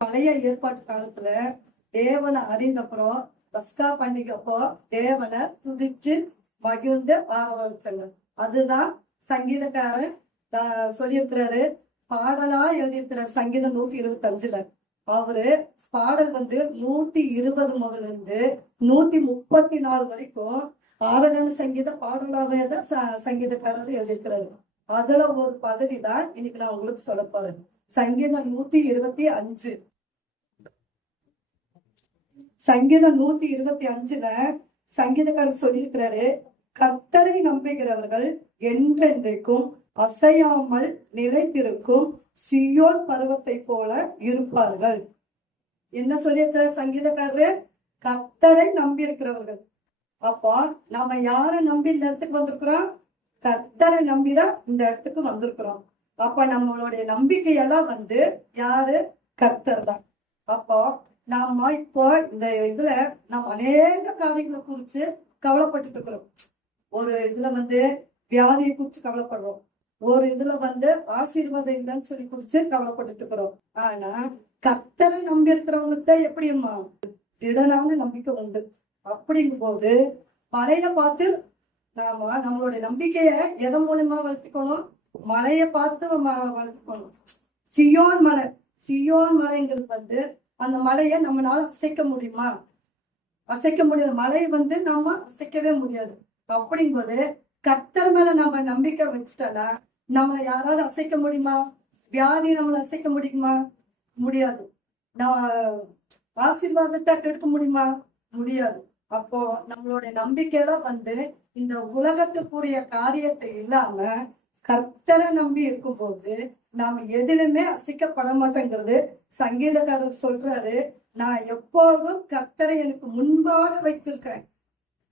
பழைய ஏற்பாட்டு காலத்துல தேவனை அறிந்தப்புறம் பஸ்கா பண்டிகைப்போ தேவனை துதிச்சு மகிழ்ந்து ஆரம்பிச்சாங்க. அதுதான் சங்கீதக்காரன் சொல்லியிருக்கிறாரு. பாடலா எழுதியிருக்கிற சங்கீதம் 125 அவரு பாடல் 120 முதல்ல இருந்து 134 வரைக்கும் ஆராதனை சங்கீத பாடலாவே தான் சங்கீதக்காரர் எழுதியிருக்கிறாரு. அதுல ஒரு பகுதி தான் இன்னைக்கு நான் உங்களுக்கு சொல்ல போறேன். சங்கீதம் 125. சங்கீதம் 125 சங்கீதக்காரர் சொல்லியிருக்கிறாரு, கர்த்தரை நம்புகிறவர்கள் என்றென்றைக்கும் அசையாமல் நிலைத்திருக்கும் சியோன் பருவத்தை போல இருப்பார்கள். என்ன சொல்லியிருக்கிற சங்கீதக்காரரு? கர்த்தரை நம்பி இருக்கிறவர்கள். அப்போ நாம யாரை நம்பி இந்த இடத்துக்கு வந்திருக்கிறோம்? கர்த்தரை நம்பிதான் இந்த இடத்துக்கு வந்திருக்கிறோம். அப்ப நம்மளுடைய நம்பிக்கையெல்லாம் யாரு? கர்த்தர் தான். அப்போ நாம இப்போ இந்த இதுல நாம் அநேக காரியங்களை குறிச்சு கவலைப்பட்டு இருக்கிறோம். ஒரு இதுல வியாதியை குறிச்சு கவலைப்படுறோம். ஒரு இதுல ஆசீர்வாதம் இல்லைன்னு சொல்லி குறிச்சு கவலைப்பட்டு இருக்கிறோம். ஆனா கர்த்தரை நம்பி இருக்கிறவங்களுக்கு தான் எப்படிம்மா திடனான நம்பிக்கை உண்டு. அப்படிங்கும் போது மழைய பார்த்து நாம நம்மளுடைய நம்பிக்கைய எதன் மூலமா வளர்த்துக்கணும்? மழைய பார்த்து வளர்த்துக்கணும். சியோன் மலை, சியோன் மலைங்கிறது அந்த மலையை நம்மளால அசைக்க முடியுமா? அசைக்க முடியாது. மலையை நாம அசைக்கவே முடியாது. அப்படிங்கும்போது கர்த்தர் மேல நாம நம்பிக்கை வச்சுட்டோம்னா நம்மளை யாராவது அசைக்க முடியுமா? வியாதி நம்மளை அசைக்க முடியுமா? முடியாது. ஆசீர்வாதத்தை கெடுக்க முடியுமா? முடியாது. அப்போ நம்மளுடைய நம்பிக்கையில இந்த உலகத்துக்குரிய காரியத்தை இல்லாம கர்த்தரை நம்பி இருக்கும்போது நாம எதிலுமே அசைக்கப்பட மாட்டேங்கிறது சங்கீதக்காரர் சொல்றாரு. நான் எப்பொழுதும் கர்த்தரை எனக்கு முன்பாக வைத்திருக்கிறேன்.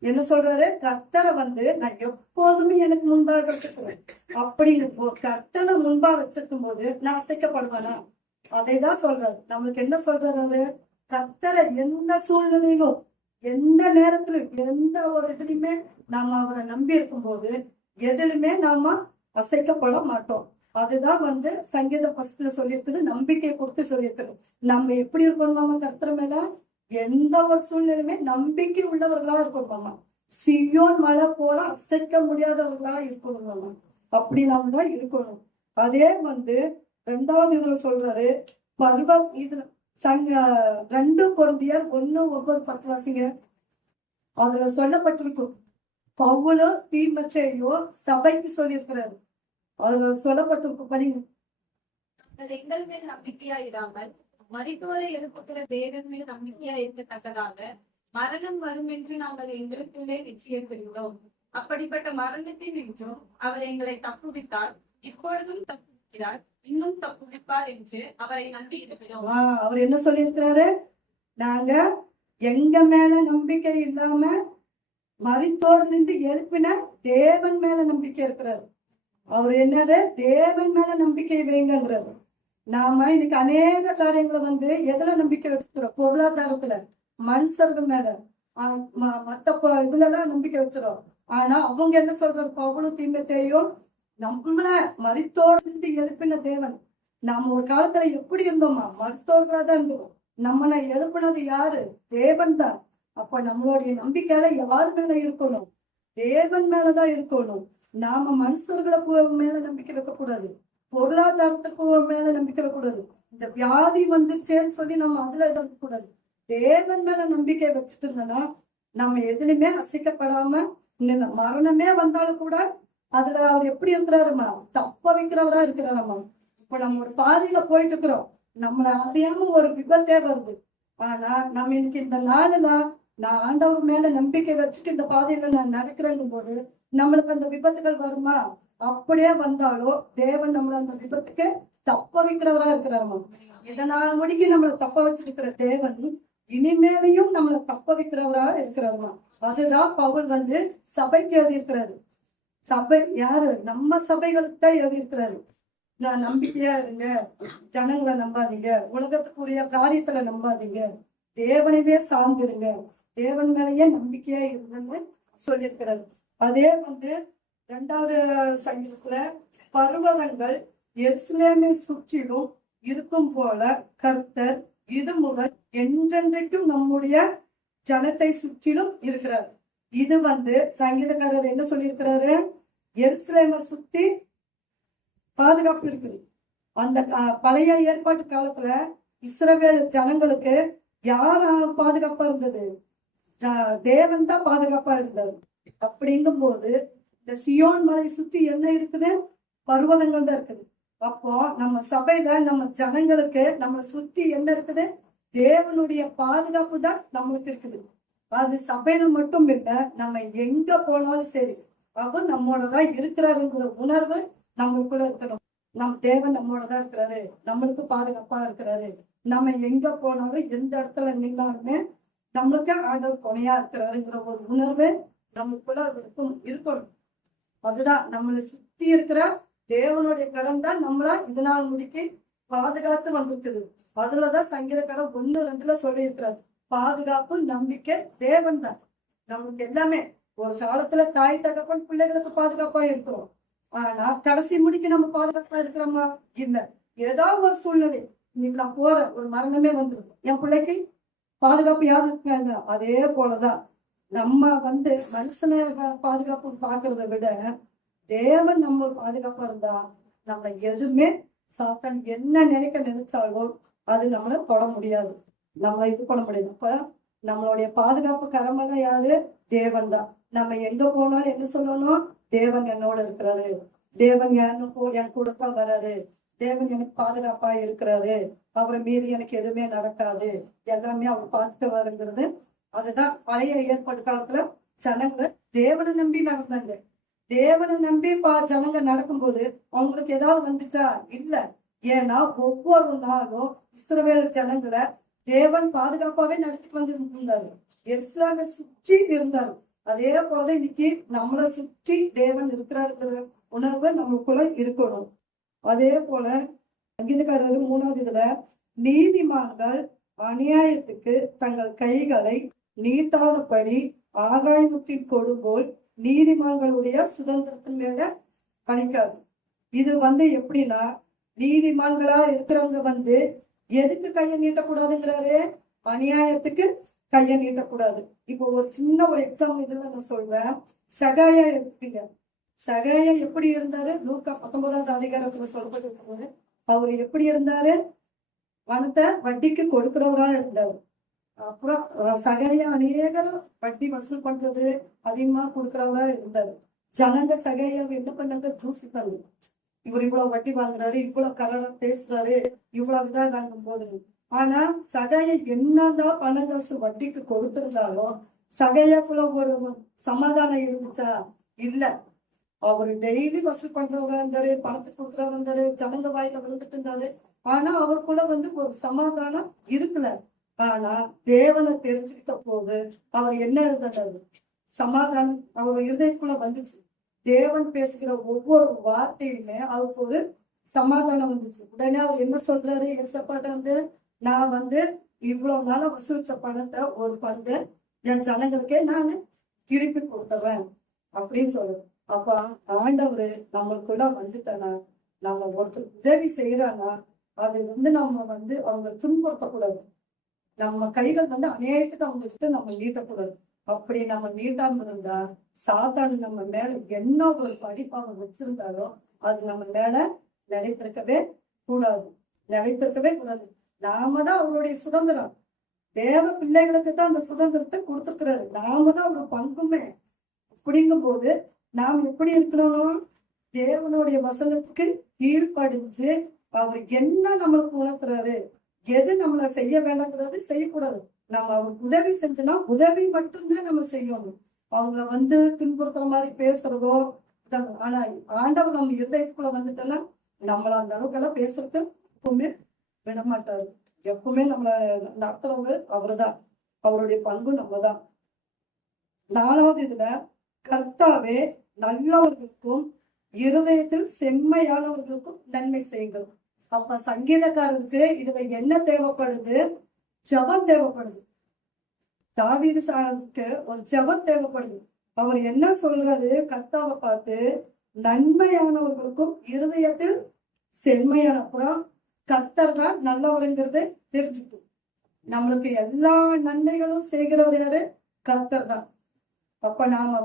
என்ன சொல்றாரு? கர்த்தரை நான் எப்பொழுதுமே எனக்கு முன்பாக வச்சிருக்கிறேன். அப்படிங்கிற கர்த்தரை முன்பாக வச்சிருக்கும் போது நான் அசைக்கப்படுவேனா? அதைதான் சொல்றாரு. நம்மளுக்கு என்ன சொல்றாரு? கர்த்தரை எந்த சூழ்நிலையிலும் எந்த நேரத்திலும் எந்த ஒரு இதுலையுமே நாம அவரை நம்பி இருக்கும் போது எதிலுமே நாம அசைக்கப்பட மாட்டோம். அதுதான் சங்கீத ஃபர்ஸ்ட்ல சொல்லியிருக்குது. நம்பிக்கை கொடுத்து சொல்லியிருக்குது. நம்ம எப்படி இருக்கணும்? நம்ம கர்த்தர் மேல எந்த ஒரு சூழ்நிலையுமே நம்பிக்கை உள்ளவர்களா இருக்கணும். சியோன் மலை போல அசைக்க முடியாதவர்களா இருக்கணும். அப்படி நாம தான் இருக்கணும். அதே 2வது இதுல சொல்றாரு, இதுல 2 கொரிந்தியர் 1:9-10 வாசிங்க. அதுல சொல்லப்பட்டிருக்கும். பவுலோ தீமோத்தேயோ சபைக்கு சொல்லியிருக்கிறாரு. அதுல சொல்லப்பட்டிருக்கும். படிங்க. எங்கள் மேல் நம்பிக்கையா இராமல் மரித்தோரை எழுப்புகிற தேவன் மேல் நம்பிக்கையா இருக்கத்தக்கதாக மரணம் வரும் என்று நாங்கள் எங்களுக்குள்ளே நிச்சயித்திருந்தோம். அப்படிப்பட்ட மரணத்தின் என்றும் அவர் எங்களை தப்புவித்தார், இப்பொழுதும் தப்புவிக்கிறார், இன்னும் தப்புவிப்பார் என்று அவரை நம்பி இருக்கிறோம். அவர் என்ன சொல்லியிருக்கிறாரு? நாங்க எங்க மேல நம்பிக்கை இல்லாம மரித்தோர்லிருந்து எழுப்பின தேவன் மேல நம்பிக்கை இருக்கிறாரு. அவர் என்னது? தேவன் மேல நம்பிக்கை வைங்கிறாரு. நாம இன்னைக்கு அநேக காரியங்களை எதுல நம்பிக்கை வச்சுக்கிறோம்? பொருளாதாரத்துல, மனுஷர்கள் மேல, மத்த இதுல எல்லாம் நம்பிக்கை வச்சிடும். ஆனா அவங்க என்ன சொல்றாரு? பவுலும் தீமோத்தேயும் நம்மள மரித்தோர்லிருந்து எழுப்பின தேவன். நாம ஒரு காலத்துல எப்படி இருந்தோமா? மருத்துவர்களா தான் இருந்தோம். நம்மளை எழுப்புனது யாரு? தேவன் தான். அப்ப நம்மளுடைய நம்பிக்கையில யாரு மேல இருக்கணும்? தேவன் மேலதான் இருக்கணும். நாம மனுஷர்களை மேல நம்பிக்கை வைக்க கூடாது. பொருளாதாரத்துக்கு மேல நம்பிக்கை வைக்க கூடாது. இந்த வியாதி வந்துச்சேன்னு சொல்லி நம்ம அதுல இருக்க கூடாது. தேவன் மேல நம்பிக்கை வச்சுட்டு இருந்தோம்னா நம்ம எதுலையுமே அசைக்கப்படாம, மரணமே வந்தாலும் கூட அதுல அவர் எப்படி இருக்கிறாருமா? தப்ப வைக்கிறவரா இருக்கிறாரம்மா. இப்ப நம்ம ஒரு பாதையில போயிட்டு இருக்கிறோம், நம்மள அறியாம ஒரு விபத்தே வருது. ஆனா நம்ம இன்னைக்கு இந்த நாளுல நான் ஆண்டவர் மேல நம்பிக்கை வச்சுட்டு இந்த பாதையில நான் நடக்கிறேங்கும் போது நம்மளுக்கு அந்த விபத்துகள் வருமா? அப்படியே வந்தாலும் தேவன் நம்மள அந்த விபத்துக்கு தப்ப வைக்கிறவரா இருக்கிறாரம்மா. இதனால் முடிக்க நம்மளை தப்ப வச்சிருக்கிற தேவன் இனிமேலையும் நம்மளை தப்ப வைக்கிறவரா இருக்கிறாருமா. அதுதான் பவுல் சபைக்கு எழுதியிருக்கிறாரு. சபை யாரு? நம்ம சபைகளுக்கு தான் எழுதியிருக்கிறாரு. நான் நம்பிக்கையா இருங்க, ஜனங்களை நம்பாதீங்க, உலகத்துக்குரிய காரியத்துல நம்பாதீங்க, தேவனையே சார்ந்திருங்க, தேவன் மேலேயே நம்பிக்கையா இருங்கன்னு சொல்லியிருக்கிறாரு. அதே 2வது சங்கீதத்துல பர்வதங்கள் எருசலேமை சுற்றிலும் இருக்கும் போல கர்த்தர் இது முதல் என்றென்றைக்கும் நம்முடைய ஜனத்தை சுற்றிலும் இருக்கிறார். இது சங்கீதக்காரர் என்ன சொல்லியிருக்கிறாரு? எருசலேமை சுத்தி பாதுகாப்பு இருக்குது. அந்த பழைய ஏற்பாட்டு காலத்துல இஸ்ரவேல் ஜனங்களுக்கு யார் பாதுகாப்பா இருந்தது? தேவன் தான் பாதுகாப்பா இருந்தார். அப்படிங்கும் போது இந்த சியோன் மலை சுத்தி என்ன இருக்குது? பர்வதங்கள் தான் இருக்குது. அப்போ நம்ம சபையில நம்ம ஜனங்களுக்கு நம்மளை சுத்தி என்ன இருக்குது? தேவனுடைய பாதுகாப்பு தான் நம்மளுக்கு இருக்குது. அது சபையில மட்டும் இல்ல, நம்ம எங்க போனாலும் சரி அவர் நம்மோடதான் இருக்கிறாருங்கிற உணர்வு நம்மளுக்குள்ள இருக்கணும். தேவன் நம்மோடதான் இருக்கிறாரு, நம்மளுக்கு பாதுகாப்பா இருக்கிறாரு. நம்ம எங்க போனாலும் எந்த இடத்துல நின்னாலுமே நம்மளுக்கு ஆண்டவர் துணையா இருக்கிறாருங்கிற ஒரு உணர்வு நமக்குள்ள இருக்கணும். அதுதான் நம்மளை சுத்தி இருக்கிற தேவனுடைய கரம் தான் நம்மள இதனால் முடிக்கி பாதுகாத்து வந்திருக்குது. அதுலதான் சங்கீதக்காரன் 1:2 சொல்லி இருக்கிறார், பாதுகாப்பு நம்பிக்கை தேவன் தான் நம்மளுக்கு எல்லாமே. ஒரு காலத்துல தாய் தகப்பன் பிள்ளைகளுக்கு பாதுகாப்பா இருக்கிறோம். ஆனா கடைசி முடிக்கு நம்ம பாதுகாப்பா இருக்கிறோமா? இல்ல. ஏதாவது ஒரு சூழ்நிலை, இன்னைக்கு நான் போறேன், ஒரு மரணமே வந்துருக்கு, என் பிள்ளைக்கு பாதுகாப்பு யாரு இருக்காங்க? அதே போலதான் நம்ம மனுஷனை பாதுகாப்பு பாக்குறத விட தேவன் நம்ம பாதுகாப்பா இருந்தா நம்ம எதுவுமே சாத்தான் என்ன நினைச்சாலும் அது நம்மளை தொட முடியாது, நம்மளை இது பண்ண முடியாது. அப்ப நம்மளுடைய பாதுகாப்பு கரமெல்லாம் யாரு? தேவன் தான். நம்ம எங்க போனாலும் என்ன சொல்லணும்? தேவன் என்னோட இருக்கிறாரு, தேவன் என் கூட தான் வராரு, தேவன் எனக்கு பாதுகாப்பா இருக்கிறாரு, அவரை மீறி எனக்கு எதுவுமே நடக்காது, எல்லாமே அவர் பார்த்துட்டு வருங்கிறது. அதுதான் பழைய ஏற்பாடு காலத்துல ஜனங்க தேவனை நம்பி நடந்தாங்க. தேவனை நம்பி ஜனங்க நடக்கும்போது அவங்களுக்கு ஏதாவது வந்துச்சா? இல்ல. ஏன்னா ஒவ்வொரு நாளும் இஸ்ரவேல் ஜனங்களை தேவன் பாதுகாப்பாவே நடத்திட்டு வந்து இருந்தாரு. எருசலேமை சுற்றி இருந்தாரு. அதே போலதான் இன்னைக்கு நம்மளை சுற்றி தேவன் இருக்கிறாருங்கிற உணர்வு நம்மளுக்குள்ள இருக்கணும். அதே போல சங்கீதக்காரர் 3 நீதிமான்கள் அநியாயத்துக்கு தங்கள் கைகளை நீட்டாதபடி ஆகாயத்தின் கொடுபோல் நீதிமான்களுடைய சுதந்திரத்தின் மேல கணிக்காது. இது எப்படின்னா, நீதிமான்களா இருக்கிறவங்க எதுக்கு கையை நீட்டக்கூடாதுங்கிறாரு? அநியாயத்துக்கு கையை நீட்டக்கூடாது. இப்போ ஒரு சின்ன ஒரு எக்ஸாம்பிள் இதுல நான் சொல்றேன். சகாயா எடுத்துக்கீங்க. சகாயா எப்படி இருந்தாரு? லூக்கா 19வது அதிகாரத்துல சொல்லப்பட்டிருக்கும். அவர் எப்படி இருந்தாரு? பணத்தை வட்டிக்கு கொடுக்கிறவரா இருந்தாரு. அப்புறம் சகாயா அநேகரும் வட்டி வசூல் பண்றது அதிகமா கொடுக்கிறவரா இருந்தாரு. ஜனங்க சகாயாவை என்ன பண்ணாங்க? தூசித்தாங்க. இவர் இவ்வளவு வட்டி வாங்குறாரு, இவ்வளவு கலரா பேசுறாரு, இவ்வளவு இதான் வாங்கும் போது. ஆனா சகாயா என்னதான் பணம் காசு வட்டிக்கு கொடுத்திருந்தாலும் சகாயாக்குள்ள ஒரு சமாதானம் இருந்துச்சா? இல்ல. அவரு டெய்லி வசூல் பண்றவரா இருந்தாரு, பணத்துக்கு கொடுக்குறவரா இருந்தாரு, ஜனங்க வாயில விழுந்துட்டு இருந்தாரு. ஆனா அவருக்குள்ள ஒரு சமாதானம் இருக்குல்ல. ஆனா தேவனை தெரிஞ்சுக்கிட்ட போது அவர் என்ன இருந்தாரு? சமாதானம் அவர் இருதயத்துக்குள்ள வந்துச்சு. தேவன் பேசுகிற ஒவ்வொரு வார்த்தையுமே அவருக்கு ஒரு சமாதானம் வந்துச்சு. உடனே அவர் என்ன சொல்றாரு? எசப்பாட்ட நான் இவ்வளவு நாளா வசூலிச்ச பணத்தை ஒரு பங்கு என் ஜனங்களுக்கே நான் திருப்பி கொடுத்துறேன் அப்படின்னு சொல்றேன். அப்ப ஆண்டவர் நம்மளுக்குள்ள வந்துட்டனா, நம்ம ஒருத்தர் உதவி செய்யறானா அது நம்ம அவங்க துன்புறுத்தக்கூடாது. நம்ம கைகள் அநியாயத்துக்கு அவங்க கிட்ட நம்ம நீட்டக்கூடாது. அப்படி நம்ம நீட்டாம இருந்தா சாத்தானு நம்ம மேல என்ன ஒரு படிப்பாக வச்சிருந்தாலும் அது நம்ம மேல நிலைத்திருக்கவே கூடாது. நாம தான் அவருடைய சுதந்திரம். தேவ பிள்ளைகளுக்கு தான் அந்த சுதந்திரத்தை கொடுத்துருக்கிறாரு. நாம தான் ஒரு பங்குமே. அப்படிங்கும் போது நாம் எப்படி இருக்கணும்? தேவனுடைய வசனத்துக்கு கீழ்ப்படிஞ்சு அவர் என்ன நம்மளுக்கு உணர்த்துறாரு, எது நம்மளை செய்ய வேண்டாங்கிறது செய்யக்கூடாது. நம்ம அவருக்கு உதவி செஞ்சோம்னா உதவி மட்டும்தான் நம்ம செய்யணும். அவங்கள துன்புறுத்துற மாதிரி பேசுறதோ. ஆனா ஆண்டவர் நம்ம இருதயத்துக்குள்ள வந்துட்டோம்னா நம்மள அந்த அளவுக்கு எல்லாம் பேசுறதுக்கு எப்பவுமே விடமாட்டாரு. எப்பவுமே நம்மள நடத்துறவரு அவருதான். அவருடைய பண்பு நம்மதான். 4வது கர்த்தாவே நல்லவர்களுக்கும் இருதயத்தில் செம்மையானவர்களுக்கும் நன்மை செய்யுங்கள். அப்ப சங்கீதக்காரருக்கு இதுல என்ன தேவைப்படுது? ஜெபம் தேவைப்படுது. தாவீது ஒரு ஜெபம் தேவைப்படுது. அவர் என்ன சொல்றாரு? கர்த்தாவை பார்த்து நன்மையானவர்களுக்கும் இருதயத்தில் செம்மையான, அப்புறம் கர்த்தர் தான் நல்லவருங்கிறது தெரிஞ்சுக்கும். நம்மளுக்கு எல்லா நன்மைகளும் செய்கிறவர் யாரு? கர்த்தர் தான். அப்ப நாம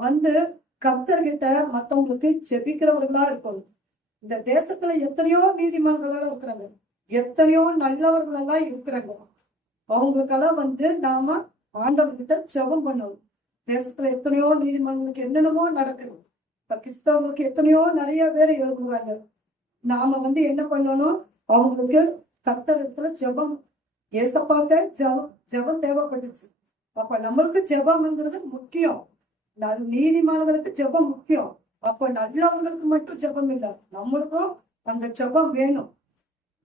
கர்த்தர்கிட்ட மத்தவங்களுக்கு ஜெபிக்கிறவர்களா இருக்கணும். இந்த தேசத்துல எத்தனையோ நீதிமான்களெல்லாம் இருக்கிறாங்க, எத்தனையோ நல்லவர்கள் எல்லாம் இருக்கிறாங்க. அவங்களுக்கெல்லாம் நாம ஆண்டவர்கிட்ட ஜெபம் பண்ணணும். தேசத்துல எத்தனையோ நீதிமன்றங்களுக்கு என்னென்னமோ நடக்குது. இப்ப கிறிஸ்தவங்களுக்கு எத்தனையோ நிறைய பேர் எழுதுறாங்க. நாம என்ன பண்ணணும்? அவங்களுக்கு கர்த்தர் இடத்துல ஜெபம், ஏசப்பாக்க ஜெபம் தேவைப்பட்டுச்சு. அப்ப நம்மளுக்கு ஜெபம்ங்கிறது முக்கியம். நீதிமான்களுக்கு ஜெபம் முக்கியம். அப்ப நல்லவங்களுக்கு மட்டும் ஜெபம் இல்லை, நம்மளுக்கும் அந்த ஜெபம் வேணும்.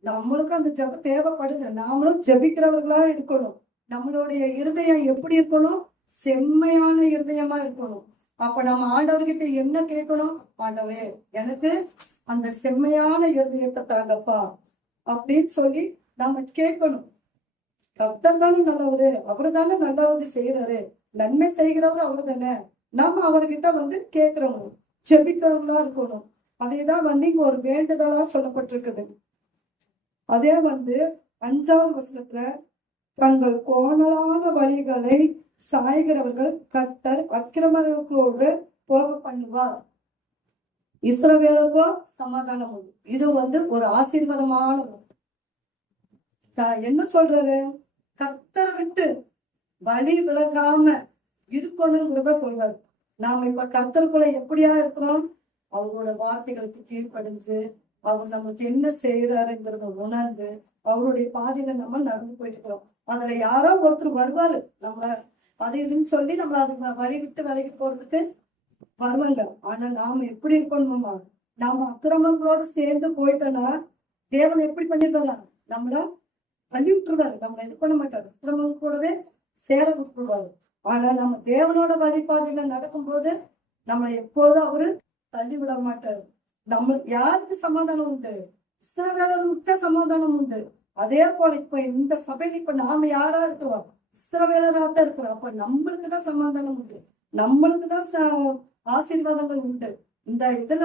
நம்மளுக்கும் அந்த ஜெபம் தேவைப்படுது. நாமளும் ஜெபிக்கிறவர்களா இருக்கணும். நம்மளுடைய இருதயம் எப்படி இருக்கணும்? செம்மையான இருதயமா இருக்கணும். அப்ப நம்ம ஆண்டவர்கிட்ட என்ன கேட்கணும்? ஆண்டவரே, எனக்கு அந்த செம்மையான இருதயத்தை தாங்கப்பா அப்படின்னு சொல்லி நம்ம கேட்கணும். கர்த்தர் தானே நல்லவரு, அவரு தானே நல்லவது செய்யறாரு, நன்மை செய்கிறவரு அவரு தானே. நம்ம அவர்கிட்ட கேட்கிறோம், ஜெபிக்கிறவங்களா இருக்கணும். அதேதான் இங்க ஒரு வேண்டுதலா சொல்லப்பட்டிருக்குது. அதே 5வது வசனத்துல, தங்கள் கோணலான வழிகளை சாய்கிறவர்கள் கர்த்தர் அக்கிரமர்களோடு போக பண்ணுவார், இஸ்ரவேலுக்கோ சமாதானம் உண்டு. இது ஒரு ஆசீர்வாதமான என்ன சொல்றாரு? கர்த்தரை விட்டு வழி விலகாம இருக்கணுங்கிறத சொல்றாரு. நாம இப்ப கர்த்தருக்குள்ள எப்படியா இருக்கிறோம்? அவரோட வார்த்தைகளுக்கு கீழ்ப்படிஞ்சு, அவர் நம்மளுக்கு என்ன செய்யறாருங்கிறத உணர்ந்து அவருடைய பாதையில நம்ம நடந்து போயிட்டு இருக்கிறோம். அதுல யாரோ ஒருத்தர் வருவாரு, நம்மள அது இதுன்னு சொல்லி நம்மள அது வழி விட்டு விலகி போறதுக்கு வருவாங்க. ஆனா நாம எப்படி இருக்கணுமா? நாம அக்கிரமங்களோடு சேர்ந்து போயிட்டோம்னா தேவன் எப்படி பண்ணிடுவாரு? நம்மள தள்ளி விட்டுருவாரு, நம்மள இது பண்ண மாட்டாரு, அக்கிரமம் கூடவே சேர விட்டுருவாரு. ஆனா நம்ம தேவனோட வழிபாதையில நடக்கும்போது நம்மளை எப்போதும் அவரு தள்ளி விட மாட்டாரு. நம்மளுக்கு யாருக்கு சமாதானம் உண்டு? இஸ்ரவேலருக்கு சமாதானம் உண்டு. அதே போல இப்ப இந்த சபையில இப்ப நாம யாரா இருக்கிறோம்? இஸ்ரவேலராத்தான் இருக்கிறோம். அப்ப நம்மளுக்குதான் சமாதானம் உண்டு, நம்மளுக்குதான் ஆசீர்வாதங்கள் உண்டு. இந்த இதுல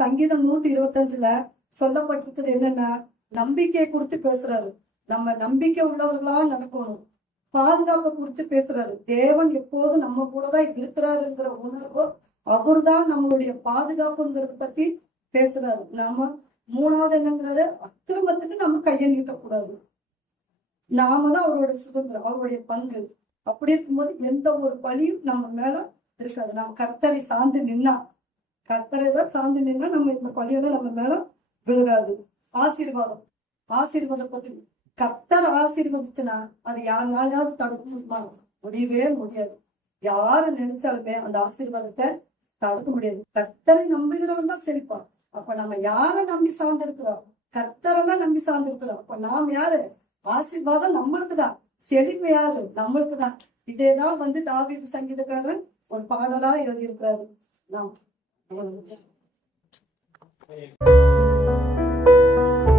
சங்கீதம் 125ல சொல்லப்பட்டிருக்குது என்னன்னா, நம்பிக்கையை குறித்து பேசுறாரு. நம்ம நம்பிக்கை உள்ளவர்களா நடக்கணும். பாதுகாப்பை குறித்து பேசுறாரு. தேவன் எப்போதும் நம்ம கூடதான் இருக்கிறாருங்கிற உணர்வு, அவர்தான் நம்மளுடைய பாதுகாப்புங்கிறத பத்தி பேசுறாரு. நாம 3வது என்னங்கிறாரு? அக்கிரமத்துக்கு நம்ம கையை நீட்டக்கூடாது. நாம தான் அவரோட சுதந்திரம், அவருடைய பங்கு. அப்படி இருக்கும்போது எந்த ஒரு பழியும் நம்ம மேல இருக்காது. நம்ம கர்த்தரை சார்ந்து நின்னா, கர்த்தரை தான் சார்ந்து நின்னா நம்ம இந்த பழியெல்லாம் நம்ம மேல விழுகாது. ஆசீர்வாதம் பத்தி, கர்த்தர் ஆசீர்வதிச்சுன்னா அது யாருனாலையாவது தடுக்க முடியுமா? முடியவே முடியாது. யாரு நினைச்சாலுமே அந்த ஆசீர்வாதத்தை தடுக்க முடியாது. கர்த்தரை நம்புகிறவன் தான் செழிப்பான். அப்ப நம்ம யாரை நம்பி சார்ந்திருக்கிறோம்? கர்த்தரை தான் நம்பி சார்ந்திருக்கிறோம். அப்ப நாம் யாரு? ஆசீர்வாதம் நம்மளுக்குதான், செழிப்பு யாரு? நம்மளுக்குதான். இதேதான் தாவீது சங்கீதக்காரன் ஒரு பாடலா எழுதியிருக்கிறாரு. நாம்